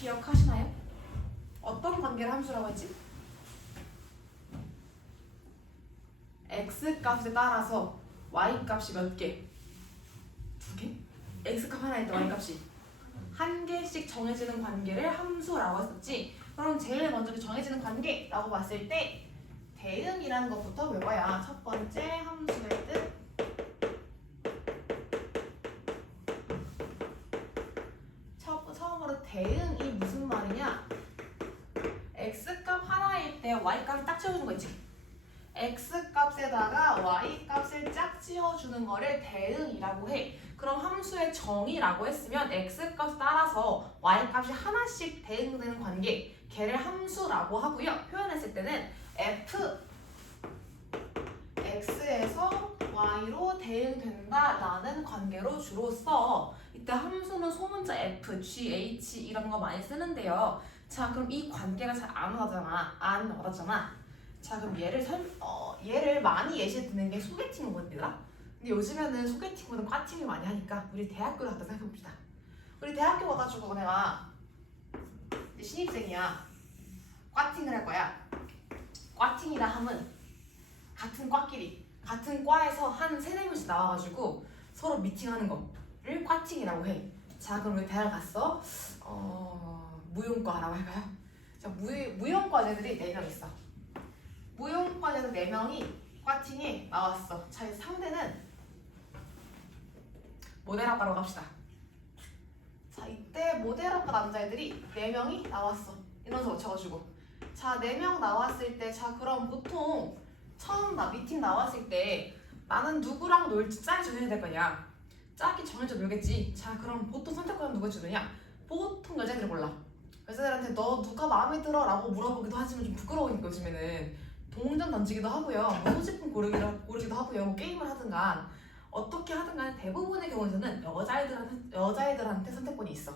기억하시나요? 어떤 관계를 함수라고 했지? x값에 따라서 y값이 몇 개? 두 개? x값 하나에 때 y값이 한 개씩 정해지는 관계를 함수라고 했었지. 그럼 제일 먼저 정해지는 관계라고 봤을 때 대응이라는 것부터 볼 거야. 첫 번째 함수의 뜻. 처음으로 대응이 무슨 말이냐? x값 하나일 때 y값을 딱 지어주는 거 있지? x값에다가 y값을 짝 지어주는 거를 대응이라고 해. 그럼 함수의 정의라고 했으면 x값 따라서 y값이 하나씩 대응되는 관계, 걔를 함수라고 하고요. 표현했을 때는 f x에서 y로 대응된다라는 관계로 주로 써. 이때 함수는 소문자 f, g, h 이런 거 많이 쓰는데요. 자, 그럼 이 관계가 잘 안 와닿잖아. 자, 그럼 얘를 많이 예시 듣는 게 소개팅이거든요. 근데 요즘에는 소개팅보다 과팅을 많이 하니까 우리 대학교를 갔다 생각해봅시다. 우리 대학교 가가지고 내가 신입생이야. 과팅을 할 거야. 과팅이라 함은 같은 과끼리 같은 과에서 한 3-4명씩 나와가지고 서로 미팅하는 거를 과팅이라고 해. 자, 그럼 우리 대학 갔어. 무용과라고 할까요? 자, 무용과제들이 4명 있어. 무용과제들 4명이 과팅에 나왔어. 자, 상대는 모델학과라고 합시다. 자, 이때 모델학과 남자애들이 4명이 나왔어. 인원수 맞춰가지고. 자, 4명 나왔을 때, 자, 그럼 보통 처음 미팅 나왔을 때 나는 누구랑 놀지 짝이 정해져야 될 거냐? 짝이 정해져 놀겠지. 자, 그럼 보통 선택권은 누가 주느냐? 보통 여자애들을 몰라. 여자들한테 너 누가 마음에 들어? 라고 물어보기도 하지만 좀 부끄러우니까 요즘에는 동전 던지기도 하고요. 뭐 소지품 고르기도 하고요. 뭐 게임을 하든가 어떻게 하든가 대부분의 경우에서는 여자애들한테 선택권이 있어.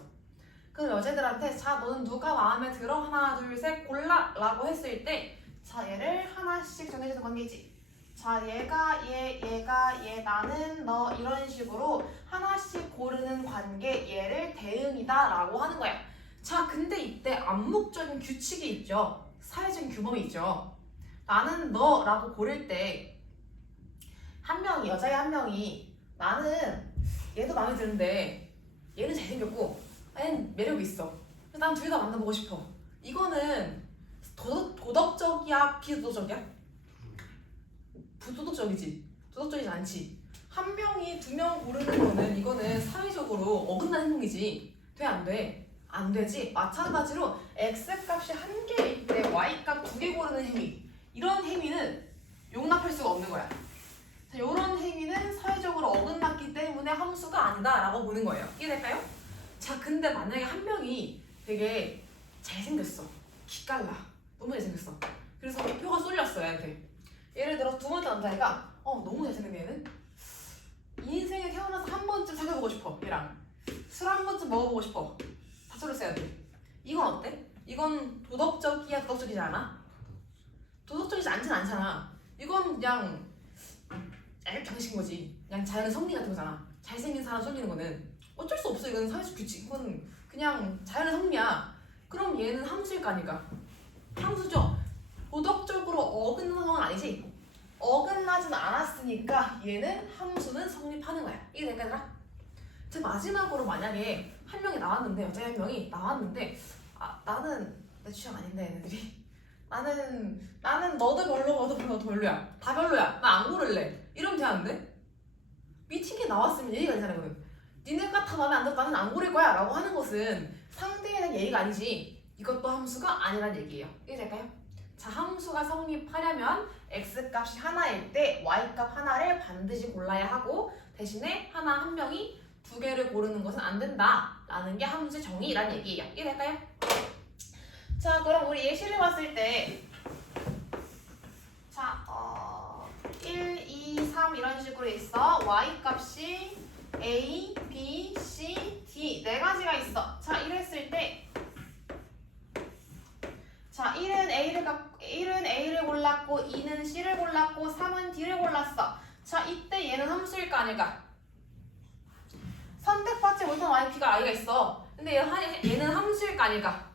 그럼 여자애들한테 자, 너는 누가 마음에 들어? 하나, 둘, 셋 골라! 라고 했을 때 자, 얘를 하나씩 정해주는 관계지. 자, 얘가 얘, 나는 너 이런 식으로 하나씩 고르는 관계, 얘를 대응이다 라고 하는 거야. 자, 근데 이때 암묵적인 규칙이 있죠. 사회적인 규범이 있죠. 나는 너 라고 고를 때 한 명이, 여자애 한 명이 나는 얘도 마음에 드는데 얘는 잘생겼고 얘는 매력이 있어. 난 둘 다 만나보고 싶어. 이거는 도덕적이야? 비도덕적이야? 부도덕적이지. 도덕적이지 않지. 한 명이 2명 고르는 거는 이거는 사회적으로 어긋난 행동이지. 돼? 안 돼? 안 되지. 마찬가지로 x값이 1개일 때 y값 2개 고르는 행위. 이런 행위는 용납할 수가 없는 거야. 자, 이런 행위는 사회적으로 어긋났기 때문에 함수가 아니다 라고 보는 거예요. 이해될까요? 자, 근데 만약에 한 명이 되게 잘생겼어. 기깔나. 너무 잘생겼어. 그래서 표가 쏠렸어 얘한테. 예를 들어 두 번째 남자애가 너무 잘생긴 얘는 이 인생에 태어나서 한 번쯤 사귀어보고 싶어. 얘랑 술 한 번쯤 먹어보고 싶어. 다 쏠렸어 얘한테. 이건 어때? 이건 도덕적이야? 도덕적이지 않아? 도덕적이지 않진 않잖아. 이건 그냥 정식인 거지. 그냥 자연의 성리 같은 거잖아. 잘생긴 사람 쏠리는 거는 어쩔 수 없어. 이건 사회적 규칙. 이건 그냥 자연의 성리야. 그럼 얘는 함수일 거 아닐까? 함수죠. 도덕적으로 어긋난 건 아니지. 어긋나진 않았으니까 얘는 함수는 성립하는 거야. 이게 될까 얘들아? 제 마지막으로 만약에 한 명이 나왔는데 여자 한 명이 나왔는데 나는 내 취향 아닌데 얘네들이 나는 너도 별로고 너도 별로야. 다 별로야. 나 안 고를래. 이러면 되는데 미팅에 나왔으면 예의가 되잖아. 이거는 니네가 다 마음에 안 들어 나는 안 고를 거야 라고 하는 것은 상대에 대한 예의가 아니지. 이것도 함수가 아니란 얘기예요. 이게 될까요? 자, 함수가 성립하려면 x값이 하나일 때 y값 하나를 반드시 골라야 하고 대신에 한 명이 2개를 고르는 것은 안 된다 라는 게 함수의 정의란 얘기예요. 이게 될까요? 자, 그럼 우리 예시를 봤을 때 자, 1, 2, 3 이런 식으로 있어. y값이 a, b, c, d 4가지가 있어. 자, 이랬을 때 자, 1은 A를 골랐고 2는 C를 골랐고 3은 D를 골랐어. 자, 이때 얘는 함수일까 아닐까? 선택받지 못한 yp가 i가 있어. 근데 얘는 함수일까 아닐까 아닐까?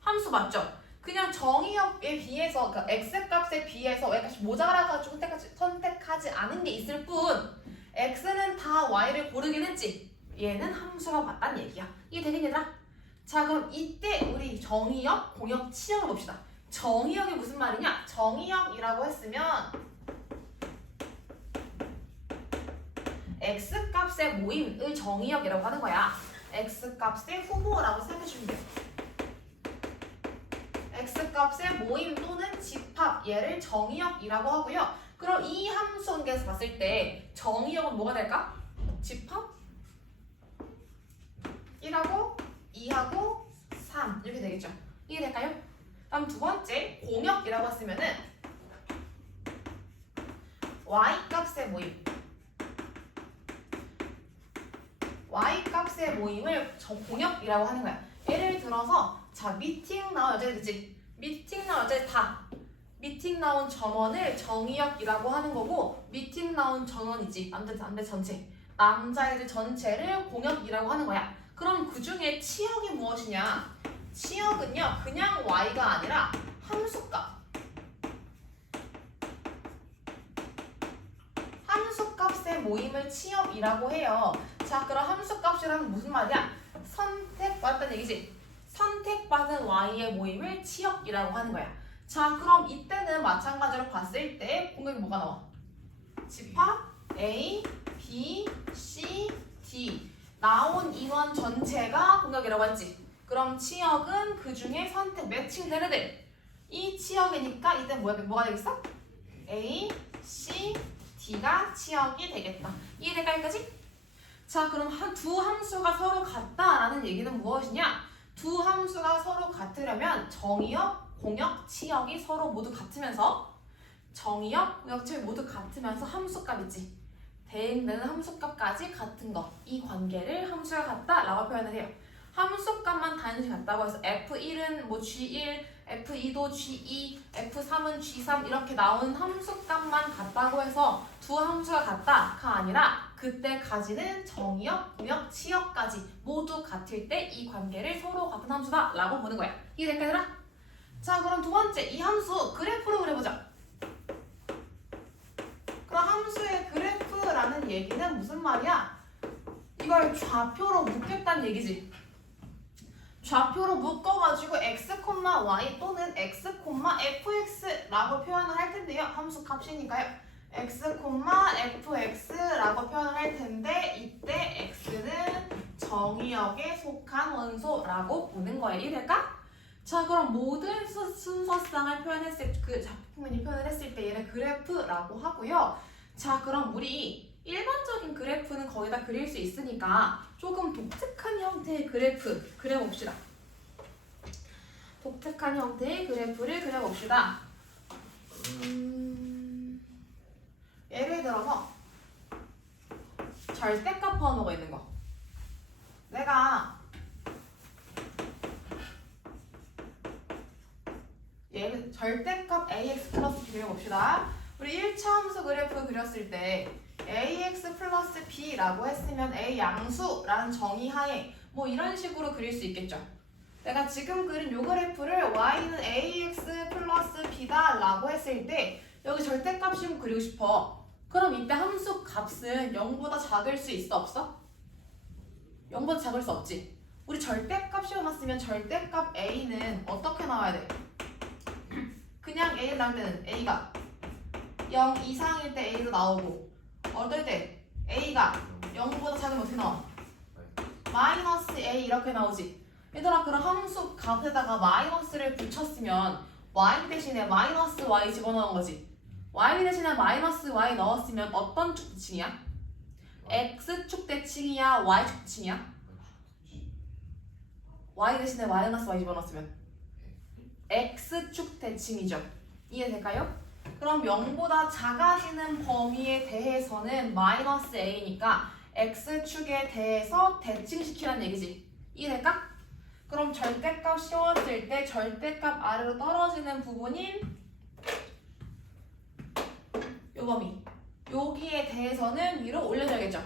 함수 맞죠? 그냥 정의역에 비해서 그러니까 x값에 비해서 y값이 모자라가지고 선택하지 않은 게 있을 뿐 x는 다 y를 고르긴 했지. 얘는 함수가 맞다는 얘기야. 이게 되겠니 얘들아? 자 그럼 이때 우리 정의역, 공역, 치역을 봅시다. 정의역이 무슨 말이냐? 정의역이라고 했으면 x값의 모임을 정의역이라고 하는 거야. x값의 후보라고 생각해주면 돼요. x값의 모임 또는 집합 얘를 정의역이라고 하고요. 그럼 이 함수 관계에서 봤을 때 정의역은 뭐가 될까? 집합 1하고 2하고 3 이렇게 되겠죠. 이게 될까요? 다음 두 번째 공역이라고 했으면은 y값의 모임 y값의 모임을 공역이라고 하는 거야. 예를 들어서 자 미팅 나온 여자들이지. 미팅 나온 여자들 다 미팅 나온 전원을 정의역이라고 하는 거고 미팅 나온 전원이지. 남자 전체 남자애들 전체를 공역이라고 하는 거야. 그럼 그 중에 치역이 무엇이냐? 치역은요 그냥 y가 아니라 함수값의 모임을 치역이라고 해요. 자 그럼 함수값이라는 무슨 말이야? 선택받았다는 얘기지. 선택받은 y의 모임을 치역이라고 하는 거야. 자 그럼 이때는 마찬가지로 봤을 때 공격이 뭐가 나와? 집합 A, B, C, D 나온 인원 전체가 공격이라고 했지. 그럼 치역은 그 중에 선택 매칭된 애들. 이 치역이니까 이때 뭐가 되겠어? A, C, D가 치역이 되겠다. 이해될까 여기까지? 자 그럼 두 함수가 서로 같다라는 얘기는 무엇이냐? 두 함수가 서로 같으려면 정의역, 공역, 치역이 서로 모두 같으면서 정의역, 공역, 치역이 모두 같으면서 함수값 있지. 대응되는 함수값까지 같은 거. 이 관계를 함수가 같다라고 표현을 해요. 함수값만 단순히 같다고 해서 F1은 뭐 G1, F2도 G2, F3은 G3 이렇게 나오는 함수값만 같다고 해서 두 함수가 같다가 아니라 그때 가지는 정의역, 공역, 치역까지 모두 같을 때 이 관계를 서로 같은 함수다 라고 보는 거야. 이해될까 얘들아? 자 그럼 두 번째 이 함수 그래프로 그려보자. 그럼 함수의 그래프라는 얘기는 무슨 말이야? 이걸 좌표로 묶겠다는 얘기지. 좌표로 묶어가지고 x, y 또는 x, fx라고 표현을 할 텐데요. 함수 값이니까요. x, fx라고 표현을 할 텐데 이때 x는 정의역에 속한 원소라고 보는 거예요. 이해될까? 자 그럼 모든 순서상을 표현했을 그 작품면이 표현을 했을 때 얘를 그래프라고 하고요. 자 그럼 우리 일반적인 그래프는 거의 다 그릴 수 있으니까 조금 독특한 형태의 그래프 그려봅시다. 독특한 형태의 그래프를 그려봅시다. 예를 들어서 절대값 번호가 있는 거. 내가 얘는 절대값 ax 플러스 b 그려봅시다. 우리 1차 함수 그래프 그렸을 때 ax 플러스 b라고 했으면 a 양수라는 정의하에 뭐 이런 식으로 그릴 수 있겠죠. 내가 지금 그린 요 그래프를 y는 ax 플러스 b다 라고 했을 때 여기 절대값이 그리고 싶어. 그럼 이때 함수 값은 0보다 작을 수 있어 없어? 0보다 작을 수 없지. 우리 절대값 씌워놨으면 절대값 a는 어떻게 나와야 돼? 그냥 a를 나올 때는 a가 0 이상일 때 a도 나오고 어떨 때 a가 0보다 작으면 어떻게 나와? 마이너스 a 이렇게 나오지. 얘들아 그럼 함수 값에다가 마이너스를 붙였으면 y 대신에 마이너스 y 집어넣은 거지. y 대신에 마이너스 y 넣었으면 어떤 축 대칭이야? x축 대칭이야? y축 대칭이야? y 대신에 마이너스 y 집어넣었으면 x축 대칭이죠. 이해될까요? 그럼 0보다 작아지는 범위에 대해서는 마이너스 a니까 x축에 대해서 대칭시키라는 얘기지. 이해될까? 그럼 절대값 씌웠을 때 절대값 아래로 떨어지는 부분인 요 범위 여기에 대해서는 위로 올려줘야겠죠.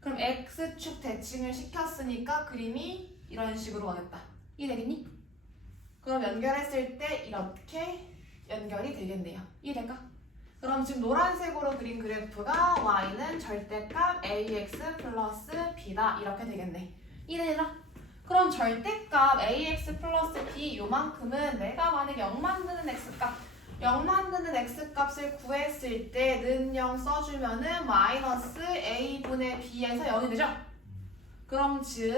그럼 x축 대칭을 시켰으니까 그림이 이런 식으로 가겠다. 이해되겠니? 그럼 연결했을 때 이렇게 연결이 되겠네요. 이해될까? 그럼 지금 노란색으로 그린 그래프가 y는 절대값 ax 플러스 b다 이렇게 되겠네. 이해되나? 그럼 절대값 ax 플러스 b 요만큼은 내가 만약 0 만드는 x값 0 만드는 x값을 구했을 때 는 0 써주면은 마이너스 a분의 b에서 0이 되죠? 그럼 즉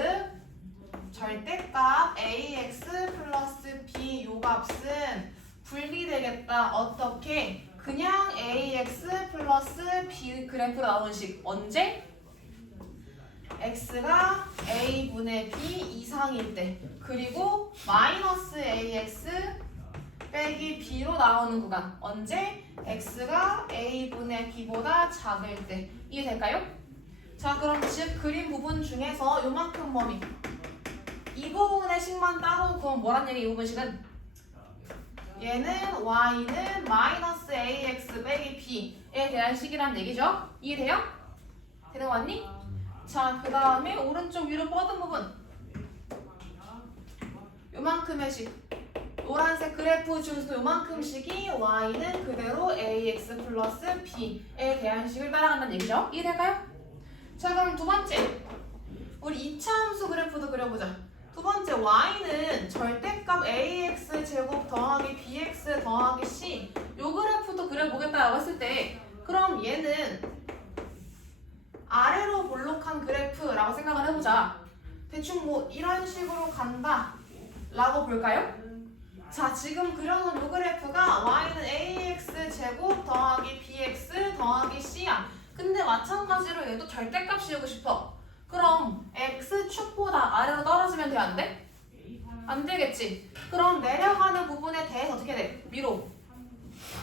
절대값 ax 플러스 b 요 값은 분리되겠다. 어떻게? 그냥 ax 플러스 b 그래프가 나오는 식. 언제? x가 a분의 b 이상일 때. 그리고 마이너스 ax 빼기 b로 나오는 구간. 언제? x가 a분의 b보다 작을 때. 이해될까요? 자, 그럼 즉 그림 부분 중에서 요만큼 범위. 이 부분의 식만 따로 구하면 뭐란 얘기? 이 부분 식은 얘는 y는 마이너스 ax 빼기 b에 대한 식이란 얘기죠. 이해돼요? 되는 거 맞니? 자, 그 다음에 오른쪽 위로 뻗은 부분 요만큼의 식. 노란색 그래프 중에서 요만큼 식이 y는 그대로 ax 플러스 b에 대한 식을 따라간다는 얘기죠. 이해될까요? 자, 그럼 두 번째 우리 2차 함수 그래프도 그려보자. 두 번째 y는 절대값 ax 제곱 더하기 bx 더하기 c 요 그래프도 그려보겠다라고 했을 때 그럼 얘는 아래로 볼록한 그래프라고 생각을 해보자. 대충 뭐 이런 식으로 간다 라고 볼까요? 자, 지금 그려놓은 요 그래프가 y는 ax 제곱 더하기 bx 더하기 c야. 근데 마찬가지로 얘도 절대값 씌우고 싶어. 그럼 x축보다 아래로 떨어지면 돼? 안 돼? 안 되겠지. 그럼 내려가는 부분에 대해서 어떻게 돼? 위로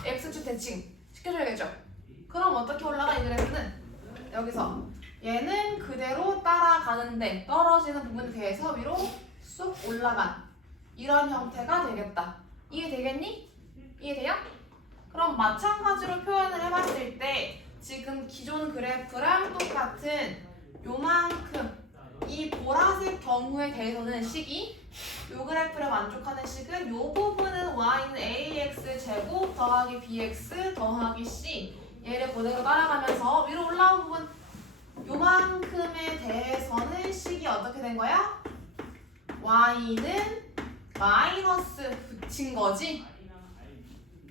x축 대칭 시켜줘야겠죠. 그럼 어떻게 올라가 이 그래프는? 여기서 얘는 그대로 따라가는데 떨어지는 부분에 대해서 위로 쑥 올라간 이런 형태가 되겠다. 이해되겠니? 이해돼요? 그럼 마찬가지로 표현을 해봤을 때 지금 기존 그래프랑 똑같은 요만큼 이 보라색 경우에 대해서는 식이 요 그래프를 만족하는 식은 요 부분은 y는 ax 제곱 더하기 bx 더하기 c 얘를 그대로 따라가면서 위로 올라온 부분 요만큼에 대해서는 식이 어떻게 된 거야? y는 마이너스 붙인 거지?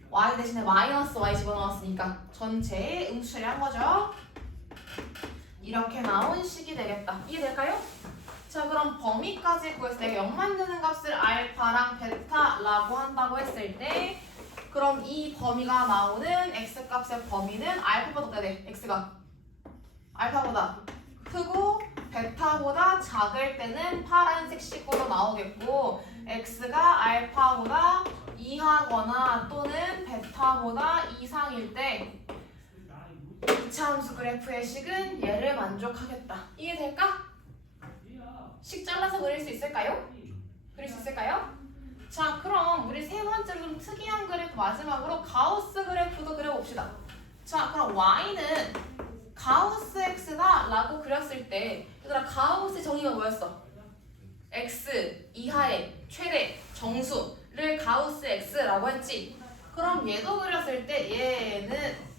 y 대신에 마이너스 y 집어넣었으니까 전체에 음수 처리한 거죠. 이렇게 나온 식이 되겠다. 이해될까요? 자, 그럼 범위까지 구해서 내가 0 만드는 값을 알파랑 베타라고 한다고 했을 때 그럼 이 범위가 나오는 x값의 범위는 알파보다 어때야 돼? x가 알파보다 크고 베타보다 작을 때는 파란색 식으로 나오겠고 x가 알파보다 이하거나 또는 베타보다 이상일 때 2차 함수 그래프의 식은 얘를 만족하겠다. 이해될까? 식 잘라서 그릴 수 있을까요? 그릴 수 있을까요? 자, 그럼 우리 세 번째로 좀 특이한 그래프 마지막으로 가우스 그래프도 그려봅시다. 자, 그럼 y는 가우스 x다 라고 그렸을 때 얘들아 가우스 정의가 뭐였어? x 이하의 최대 정수를 가우스 x라고 했지. 그럼 얘도 그렸을 때 얘는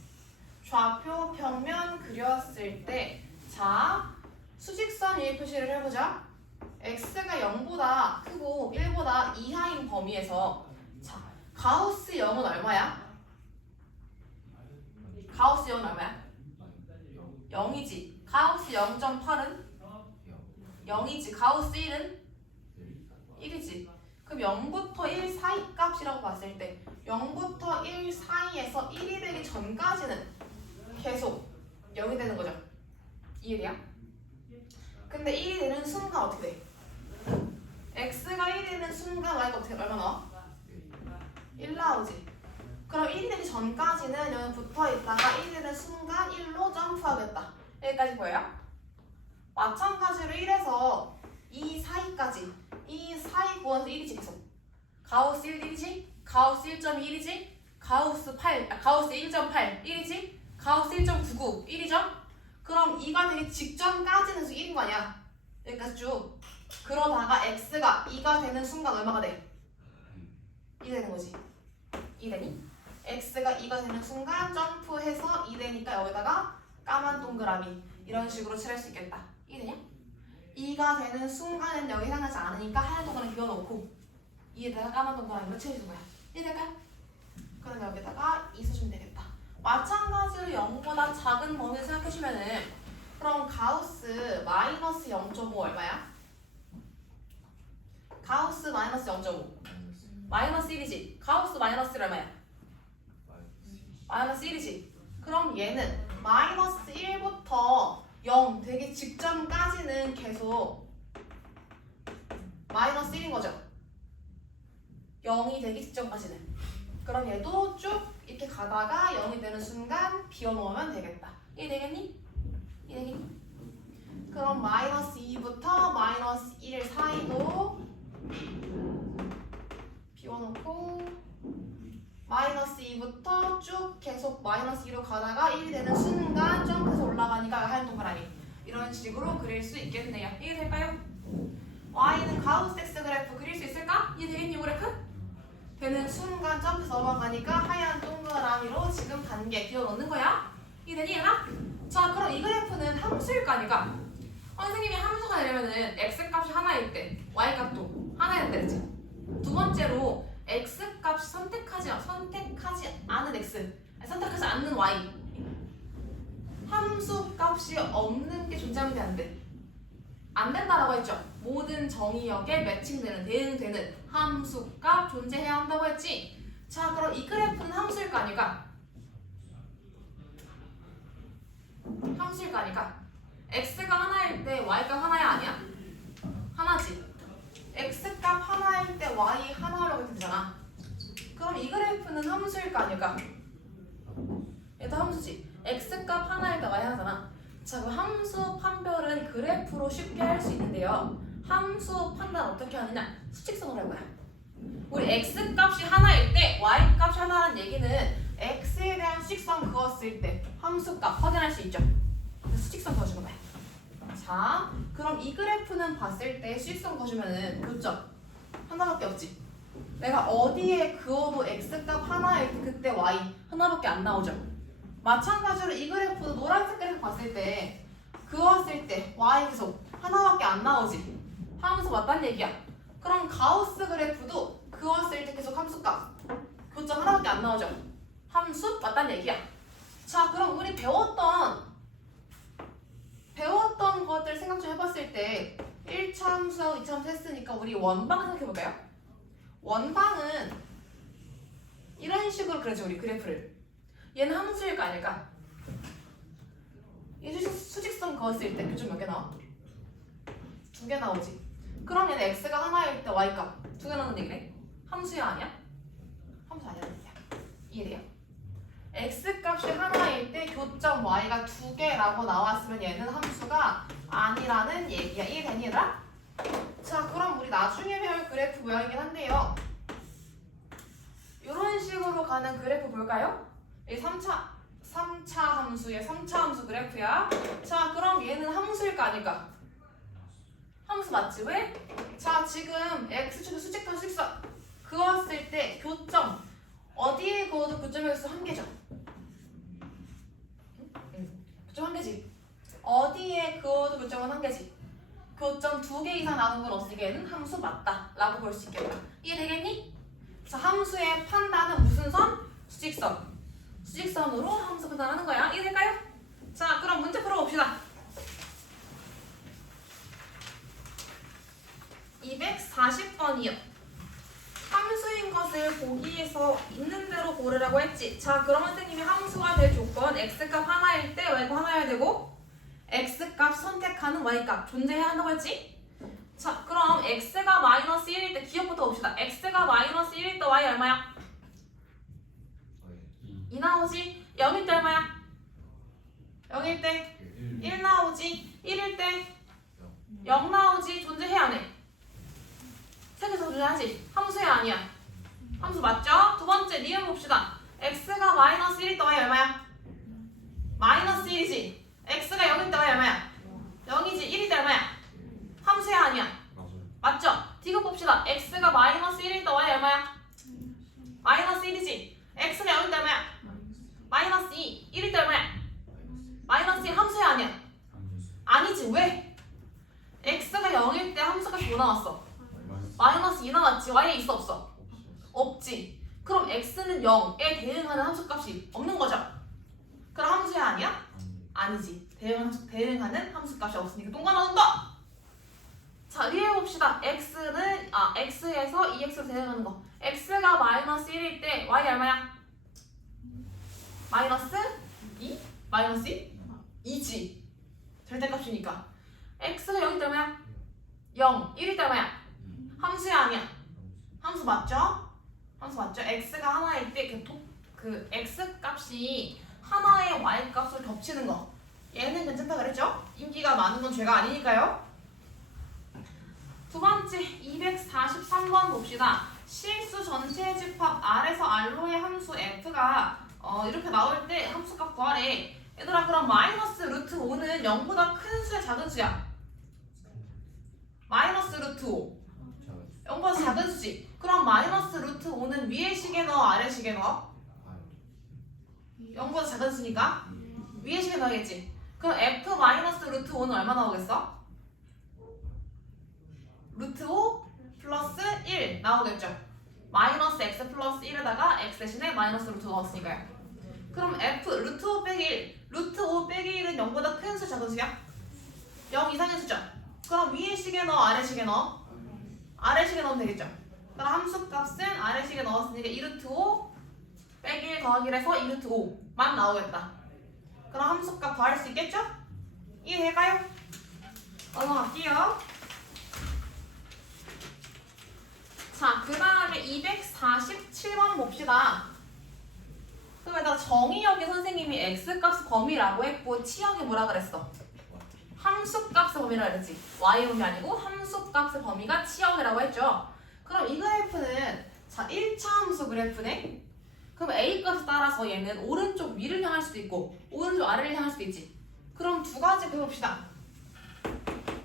좌표 평면 그렸을 때 자, 수직선 위에 표시를 해보자. x가 0보다 크고 1보다 이하인 범위에서 자, 가우스 0은 얼마야? 가우스 0은 얼마야? 0이지. 가우스 0.8은? 0이지. 가우스 1은? 1이지. 그럼 0부터 1 사이 값이라고 봤을 때 0부터 1 사이에서 1이 되기 전까지는 계속 0이 되는 거죠. 이해돼요? 근데 1이 되는 순간 어떻게 돼? x가 1이 되는 순간 y가 어떻게 얼마 나와? 1 나오지. 그럼 1이 되기 전까지는 여기 붙어 있다가 1이 되는 순간 1로 점프하겠다. 여기까지 보여요? 마찬가지로 1에서 2 사이까지 이 사이 구원에서 1이지 계속. 가우스 1, 1이지? 가우스 1.1이지? 가우스 1.8, 1이지? 가우스 1.99, 1이죠? 그럼 2가 되기 직전까지는 1인 거 아니야? 여기까지 쭉 그러다가 x가 2가 되는 순간 얼마가 돼? 2 되는 거지. 2 되니? x가 2가 되는 순간 점프해서 2 되니까 여기다가 까만 동그라미 이런 식으로 칠할 수 있겠다. 2 되냐? 2가 되는 순간은 여기 해당하지 않으니까 하얀 동그라미 비워놓고 2에다가 까만 동그라미로 칠해주는 거야. 2 될까요? 그럼 여기다가 2 써주면 되겠다. 마찬가지로 0보다 작은 범위 생각해주면은 그럼 가우스 마이너스 0.5 얼마야? 가우스 마이너스 0.5 마이너스 1이지. 가우스 마이너스 1 얼마야? 마이너스 1이지. 그럼 얘는 마이너스 1부터 0 되기 직전까지는 계속 마이너스 1인 거죠. 0이 되기 직전까지는. 그럼 얘도 쭉 이렇게 가다가 0이 되는 순간 비워놓으면 되겠다. 이해 되겠니? 이해 되겠니? 그럼 마이너스 2부터 마이너스 1 사이도 비워놓고 마이너스 2부터 쭉 계속 마이너스 2로 가다가 1이 되는 순간 점프해서 올라가니까 하얀 동그라미 이런 식으로 그릴 수 있겠네요. 이해될까요? y는 가우스 x 그래프 그릴 수 있을까? 이해되겠니? 그래프? 되는 순간 점프해서 넘어가니까 하얀 동그라미로 지금 단계 비워놓는 거야. 이해되니 얘나? 자 그럼 이 그래프는 함수일 거 아니까 선생님이 함수가 되려면은 x값이 하나일 때 y값도 하나일 때지. 두 번째로 x값이 선택하지 않은 x 선택하지 않는 y 함수값이 없는 게 존재하면 돼 안 돼? 안 된다라고 했죠. 모든 정의역에 매칭되는 대응되는 함수값 존재해야 한다고 했지. 자 그럼 이 그래프는 함수일 거 아닐까? 함수일 거 아닐까? x가 하나일 때 y값 하나야 아니야? 하나지. x값 하나일 때 y 하나라고 해도 되잖아. 그럼 이 그래프는 함수일 거 아닐까? 얘도 함수지. x값 하나일 때 y 하나잖아. 자 그럼 함수 판별은 그래프로 쉽게 할 수 있는데요. 함수 판단 어떻게 하느냐? 수직선으로 할 거야. 우리 x값이 하나일 때 y값이 하나라는 얘기는 x에 대한 수직선 그었을 때 함수값 확인할 수 있죠. 그래서 수직선 그어주는 거야. 자 그럼 이 그래프는 봤을 때 수직선 그어주면은 교점 하나밖에 없지. 내가 어디에 그어도 x값 하나일 때 그때 y 하나밖에 안 나오죠. 마찬가지로 이 그래프도 노란색 그래프 봤을 때 그었을 때 y 계속 하나밖에 안 나오지. 함수 맞다는 얘기야. 그럼 가우스 그래프도 그었을 때 계속 함수값 교점 하나밖에 안 나오죠. 함수 맞다는 얘기야. 자 그럼 우리 배웠던 것들 생각 좀 해봤을 때 1차 함수하고 2차 함수 했으니까 우리 원방 생각해볼까요? 원방은 이런 식으로 그려줘. 우리 그래프를 얘는 함수일 거 아닐까? 이 수직선 그었을 때 교점 몇 개 나와? 2개 나오지. 그럼 얘는 x가 하나일 때 y값 2개 나오는 얘기네? 함수야 아니야? 함수 아니라는 얘기야. 이해돼요? x값이 하나일 때 교점 y가 2개라고 나왔으면 얘는 함수가 아니라는 얘기야. 이해되니 얘들아? 자 그럼 우리 나중에 배울 그래프 모양이긴 한데요. 이런 식으로 가는 그래프 볼까요? 이 3차 함수의 3차 함수 그래프야. 자 그럼 얘는 함수일 거 아닐까? 함수 맞지? 왜? 자 지금 x축의 수직선 수직선 그었을 때 교점 어디에 그어도 교점의 수 1개죠. 교점 1개지. 어디에 그어도 교점은 1개지. 교점 2개 이상 나오는 건 없으니까 얘는 함수 맞다 라고 볼 수 있겠다. 이해되겠니? 자 함수의 판단은 무슨 선? 수직선. 수직선으로 함수 판단하는 거야. 이해될까요? 자 그럼 문제 풀어봅시다. 240번이요. 함수인 것을 보기에서 있는 대로 고르라고 했지. 자 그럼 선생님이 함수가 될 조건 x값 하나일 때 y값 하나여야 되고 x값 선택하는 y값 존재해야 한다고 했지. 자 그럼 x가 마이너스 1일 때 기억부터 봅시다. x가 마이너스 1일 때 y 얼마야? 2 나오지? 0일 때 얼마야? 0일 때 1 나오지? 1일 때 0 나오지? 존재해 안 해? 세 개서 존재하지? 함수야 아니야? 함수 맞죠? 두 번째 니은 봅시다. x가 마이너스 1일 때 y 얼마야? 마이너스 1이지? x가 0일 때 y 얼마야? 0이지? 1일 때 얼마야? 함수야 아니야? 맞죠? 디귿 봅시다. x가 마이너스 1일 때 y 얼마야? 마이너스 1이지. x가 0일 때 얼마야? 마이너스 2. 1일 때 얼마야? 마이너스 1 함수야 아니야? 아니지. 왜? x가 0일 때 함수값이 뭐 나왔어? 마이너스 2 나왔지. y에 있어 없어? 없지. 그럼 x는 0에 대응하는 함수값이 없는 거죠? 그럼 함수야 아니야? 아니지. 대응하는 함수값이 없으니까 똥가 나온다. 자, 리해봅시다. x에서 2x로 대응하는 거. x가 마이너스 1일 때 y 얼마야? 마이너스 2? 마이너스 2? 2지. 절대값이니까. x가 0일 때 얼마야? 0. 1일 때 얼마야? 함수야 아니야? 함수 맞죠? 함수 맞죠? x가 하나일 때 그 x 값이 하나의 y 값을 겹치는 거. 얘는 괜찮다 그랬죠? 인기가 많은 건 죄가 아니니까요. 두 번째 243번 봅시다. 실수 전체 집합 R에서 R로의 함수 F가 이렇게 나올 때 함수값 구하래. 얘들아 그럼 마이너스 루트 5는 0보다 큰 수야 작은 수야? 마이너스 루트 5 0보다 작은 수지. 그럼 마이너스 루트 5는 위에 식에 넣어 아래 식에 넣어? 0보다 작은 수니까 위에 식에 넣어야겠지. 그럼 F 마이너스 루트 5는 얼마 나오겠어? 루트 5 플러스 1 나오겠죠. 마이너스 x 플러스 1에다가 x 대신에 마이너스 루트 5 넣었으니까요. 그럼 f 루트 5 빼기 1 루트 5 빼기 1은 0보다 큰 수 작은 수야? 0 이상의 수죠. 그럼 위에 식에 넣어 아래 식에 넣어? 아래 식에 넣으면 되겠죠. 그럼 함수 값은 아래 식에 넣었으니까 2루트 5 빼기 1 더하기 1에서 2루트 5만 나오겠다. 그럼 함수 값 구할 수 있겠죠? 이해될까요? 넘어갈게요. 자, 그 다음에 247번 봅시다. 그럼 일단 정의역의 선생님이 x값 범위라고 했고 치역이 뭐라 그랬어? 함수값의 범위라 그랬지. y음이 아니고 함수값의 범위가 치역이라고 했죠. 그럼 이 그래프는 자 1차 함수 그래프네. 그럼 a값에 따라서 얘는 오른쪽 위를 향할 수도 있고 오른쪽 아래를 향할 수도 있지. 그럼 두 가지 배웁시다.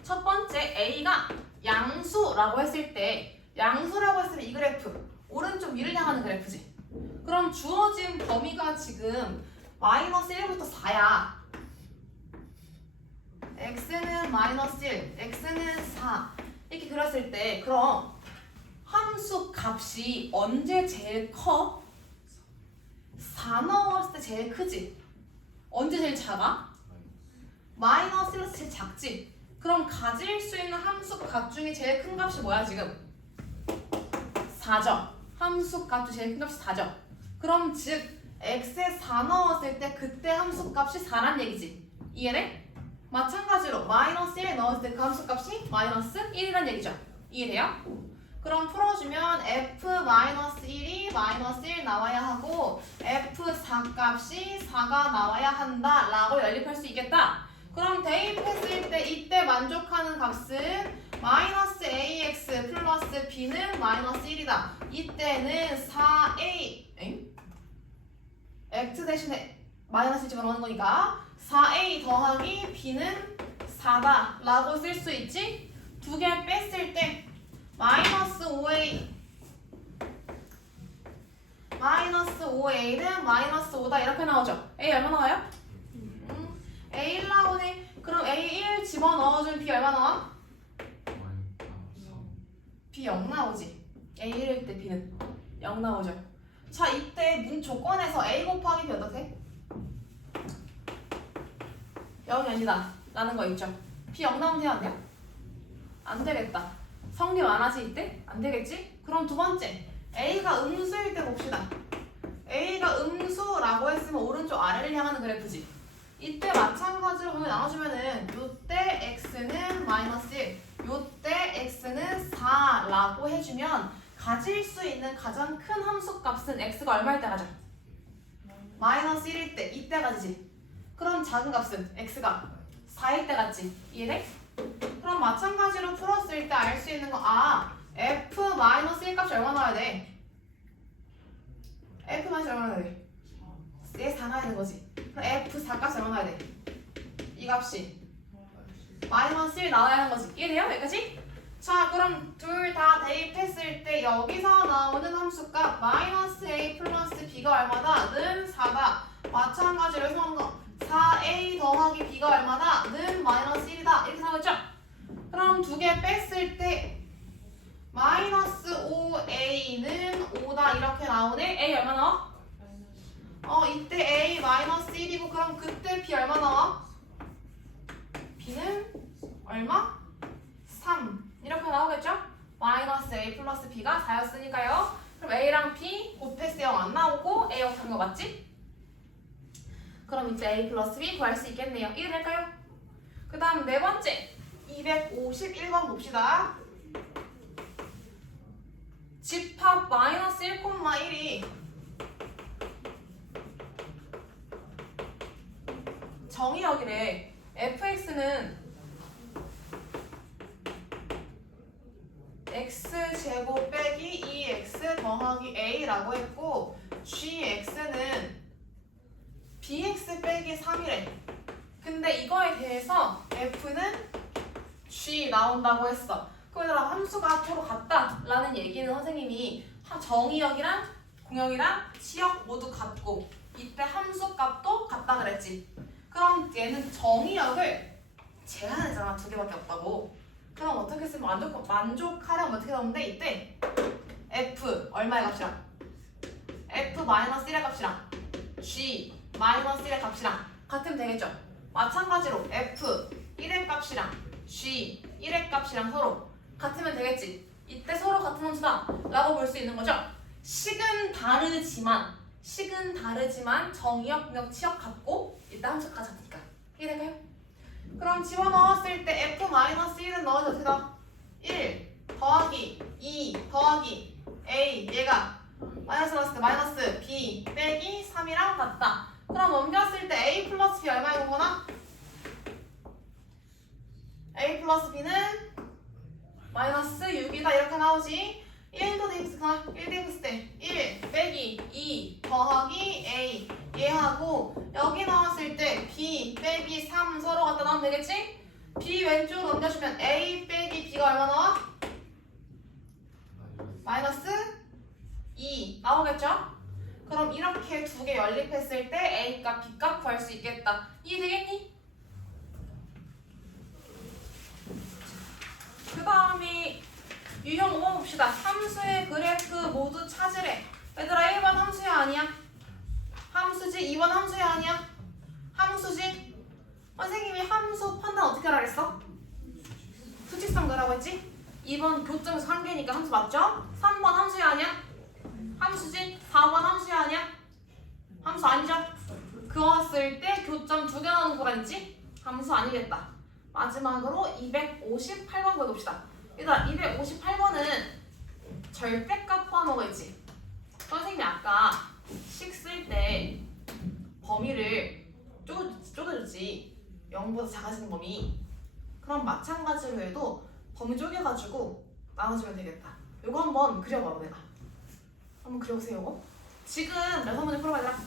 첫 번째 a가 양수라고 했을 때 양수라고 했으면 이 그래프 오른쪽 위를 향하는 그래프지. 그럼 주어진 범위가 지금 마이너스 1부터 4야. x는 마이너스 1, x는 4 이렇게 그렸을 때 그럼 함수 값이 언제 제일 커? 4 넣었을 때 제일 크지? 언제 제일 작아? 마이너스 1에서 제일 작지? 그럼 가질 수 있는 함수 값 중에 제일 큰 값이 뭐야 지금? 4죠. 함수 값도 제일 큰 값이 4죠. 그럼 즉 x에 4 넣었을 때 그때 함수 값이 4란 얘기지. 이해돼? 마찬가지로 마이너스 1 넣었을 때 그 함수 값이 마이너스 1이란 얘기죠. 이해돼요? 그럼 풀어주면 f-1이 마이너스 1 나와야 하고 f4 값이 4가 나와야 한다 라고 연립할 수 있겠다. 그럼 대입했을 때 이때 만족하는 값은 마이너스 ax 플러스 b는 마이너스 1이다. 이때는 4a x 대신에 마이너스 1 집어넣는 거니까 4a 더하기 b는 4다 라고 쓸 수 있지. 두 개 뺐을 때 마이너스 5a 마이너스 5a는 마이너스 5다 이렇게 나오죠. a 얼마 나와요? a 1 나오네. 그럼 a 1 집어넣어주면 b 얼마 나와? b 0 나오지. a 1일 때 b는 0 나오죠. 자 이때 문 조건에서 a 곱하기 b 어떻게? 0이 아니다 라는 거 있죠. b 0 나오면 돼요 안 돼요? 안 되겠다. 성립 안 하지 이때? 안 되겠지? 그럼 두 번째 a가 음수일 때 봅시다. a가 음수라고 했으면 오른쪽 아래를 향하는 그래프지. 이때 마찬가지로 범위 나눠주면은 요때 x는 마이너스 1 요때 x는 4라고 해주면 가질 수 있는 가장 큰 함수 값은 x가 얼마일 때 가져? 마이너스 1일 때 이때 가지지. 그럼 작은 값은 x가 4일 때 같지. 이해돼? 그럼 마찬가지로 풀었을 때 알 수 있는 거 f-1 값이 얼마 나와야 돼? f-1 얼마 나와야 돼? 얘 4 나와야 되는 거지. 그럼 f4 값이 얼마 나와야 돼? 이 값이 마이너스 1 나와야 하는 거지. 이해돼요? 여기까지? 자, 그럼 둘 다 대입했을 때 여기서 나오는 함수값 마이너스 a 플러스 b가 얼마다? 는 4다. 마찬가지로 해서 거 4a 더하기 b가 얼마다? 는 마이너스 1이다. 이렇게 나오겠죠? 그럼 두 개 뺐을 때 마이너스 5a는 5다. 이렇게 나오네. a 얼마 나와? 이때 a 마이너스 1이고 그럼 그때 b 얼마 나와? b는 얼마? 3 이렇게 나오겠죠? 마이너스 a 플러스 b가 4였으니까요. 그럼 a랑 b 곱했을 때 0 안 나오고 a 없는 거 맞지? 그럼 이제 a 플러스 b 구할 수 있겠네요. 이해될까요? 그 다음 네 번째 251번 봅시다. 집합 마이너스 1,1이 정의역이래. fx는 x제곱 빼기 2x 더하기 a라고 했고 gx는 bx 빼기 3이래. 근데 이거에 대해서 f는 g 나온다고 했어. 그러면 함수가 서로 같다 라는 얘기는 선생님이 정의역이랑 공역이랑 치역 모두 같고 이때 함수 값도 같다 그랬지. 그럼 얘는 정의역을 제한했잖아. 두 개밖에 없다고. 그럼 어떻게 쓰면 만족하려면 어떻게 나오는데 이때 f 얼마의 값이랑 f 마이너스 1의 값이랑 g 마이너스 1의 값이랑 같으면 되겠죠. 마찬가지로 f 1의 값이랑 g 1의 값이랑 서로 같으면 되겠지. 이때 서로 같은 함수다 라고 볼 수 있는 거죠. 식은 다르지만 정의역, 공역, 치역 같고 이때 함수가 같으니까. 이해될까요? 그럼 집어넣었을 때 f-1은 넣어서 어떻게 다 1 더하기 2 더하기 a 얘가 마이너스 넣었을 때 마이너스 b 빼기 3이랑 같다. 그럼 넘겼을 때 a 플러스 b 얼마인 거구나? a 플러스 b는 마이너스 6이다 이렇게 나오지. 1도 대입했으나 1 대입했을 때 1 빼기 2 더하기 a 얘하고 여기 나왔을 때 b 빼기 3 서로 갖다 넣으면 되겠지? b 왼쪽으로 넘겨주면 a 빼기 b가 얼마 나와? 마이너스 2 나오겠죠? 그럼 이렇게 두 개 연립했을 때 a 값, b 값 구할 수 있겠다. 이해되겠니? 그 다음에 유형 5번 봅시다. 함수의 그래프 모두 찾으래. 얘들아 1번 함수야 아니야? 함수지. 2번 함수야 아니야? 함수지. 선생님이 함수 판단 어떻게 하라 그랬어? 수직선 그라고 했지? 2번 교점에서 한 개니까 함수 맞죠? 3번 함수야 아니야? 함수지. 4번 함수야 아니야? 함수 아니죠? 그었을 때 교점 2개 나오는 거라 했지? 함수 아니겠다. 마지막으로 258번 보여봅시다. 얘들아 258번은 절대값 포함하고 있지. 선생님이 아까 식 쓸 때 범위를 쪼개줬지. 0보다 작아지는 범위. 그럼 마찬가지로 해도 범위 쪼개가지고 나눠주면 되겠다. 요거 한번 그려봐. 내가 한번 그려보세요. 요거 지금 몇 번째 풀어봐 얘들아.